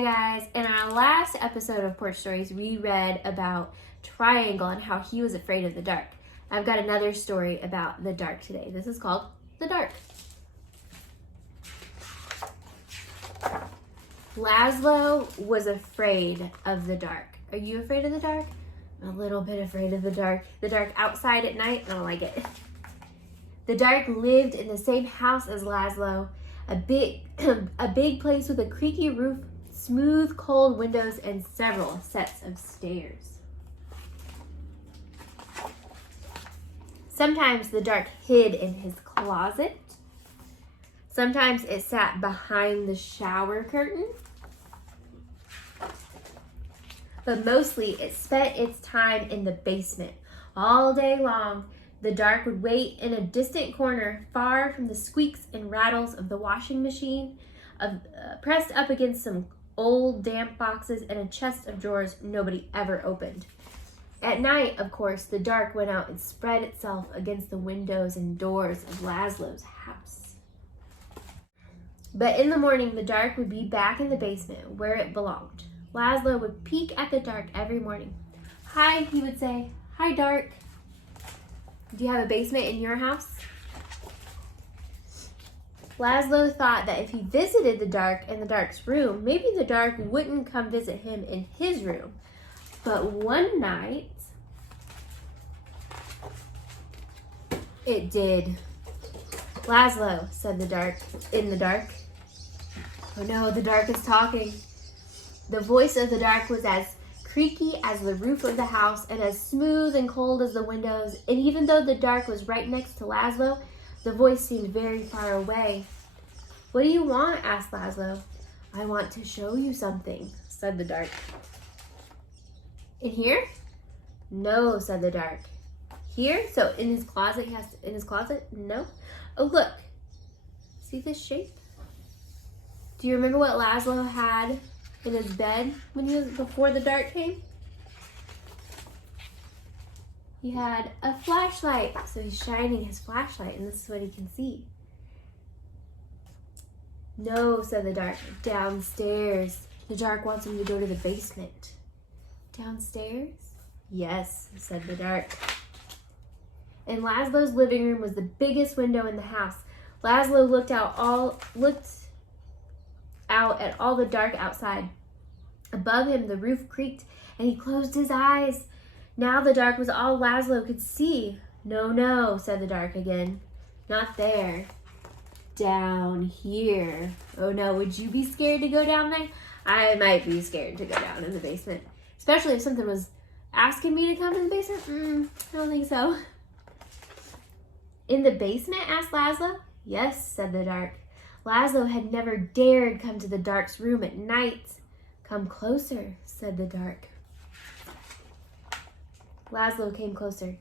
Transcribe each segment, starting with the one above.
Hi guys, in our last episode of Porch Stories, we read about Triangle and how he was afraid of the dark. I've got another story about the dark today. This is called The Dark. Laszlo was afraid of the dark. Are you afraid of the dark? I'm a little bit afraid of the dark. The dark outside at night, I don't like it. The dark lived in the same house as Laszlo, a big place with a creaky roof, smooth, cold windows, and several sets of stairs. Sometimes the dark hid in his closet. Sometimes it sat behind the shower curtain. But mostly it spent its time in the basement. All day long, the dark would wait in a distant corner, far from the squeaks and rattles of the washing machine, pressed up against some old damp boxes and a chest of drawers nobody ever opened. At night, of course, the dark went out and spread itself against the windows and doors of Laszlo's house. But in the morning, the dark would be back in the basement where it belonged. Laszlo would peek at the dark every morning. "Hi," he would say. "Hi, dark. Do you have a basement in your house?" Laszlo thought that if he visited the dark in the dark's room, maybe the dark wouldn't come visit him in his room. But one night, it did. "Laszlo," said the dark in the dark. Oh no, the dark is talking. The voice of the dark was as creaky as the roof of the house and as smooth and cold as the windows. And even though the dark was right next to Laszlo, the voice seemed very far away. "What do you want?" asked Laszlo. "I want to show you something," said the dark. "In here?" "No," said the dark. "Here?" So in his closet, in his closet? No. "Oh, look. See this shape? Do you remember what Laszlo had in his bed before the dark came?" He had a flashlight. So he's shining his flashlight and this is what he can see. "No," said the dark. "Downstairs. The dark wants him to go to the basement." "Downstairs?" "Yes," said the dark. In Laszlo's living room was the biggest window in the house. Laszlo looked out at all the dark outside. Above him, the roof creaked, and he closed his eyes. Now the dark was all Laszlo could see. "No, no," said the dark again. "Not there. Down here." Oh no, would you be scared to go down there? I might be scared to go down in the basement, especially if something was asking me to come in the basement. I don't think so. "In the basement?" asked Laszlo. "Yes," said the dark. Laszlo had never dared come to the dark's room at night. "Come closer," said the dark. Laszlo came closer.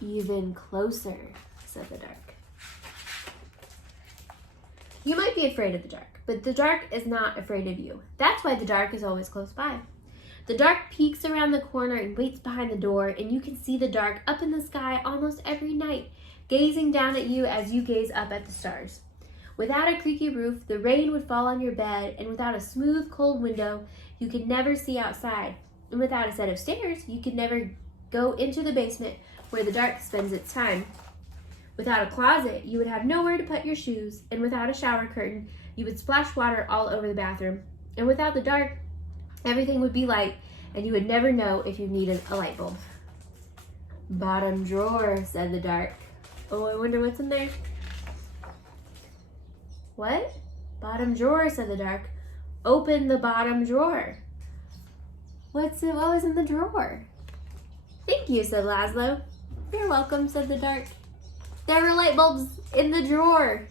"Even closer," said the dark. You might be afraid of the dark, but the dark is not afraid of you. That's why the dark is always close by. The dark peeks around the corner and waits behind the door, and you can see the dark up in the sky almost every night, gazing down at you as you gaze up at the stars. Without a creaky roof, the rain would fall on your bed, and without a smooth, cold window, you could never see outside. And without a set of stairs, you could never go into the basement where the dark spends its time. Without a closet, you would have nowhere to put your shoes, and without a shower curtain, you would splash water all over the bathroom. And without the dark, everything would be light, and you would never know if you needed a light bulb. "Bottom drawer," said the dark. Oh, I wonder what's in there. "What?" "Bottom drawer," said the dark. "Open the bottom drawer." What was in the drawer? "Thank you," said Laszlo. "You're welcome," said the dark. There were light bulbs in the drawer.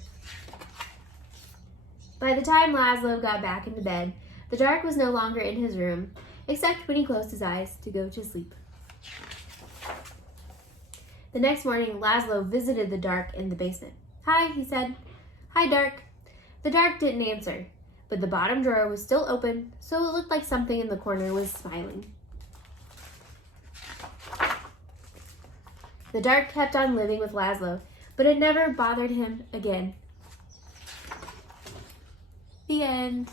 By the time Laszlo got back into bed, the dark was no longer in his room, except when he closed his eyes to go to sleep. The next morning, Laszlo visited the dark in the basement. "Hi," he said. "Hi, dark." The dark didn't answer, but the bottom drawer was still open, so it looked like something in the corner was smiling. The dark kept on living with Laszlo, but it never bothered him again. The end.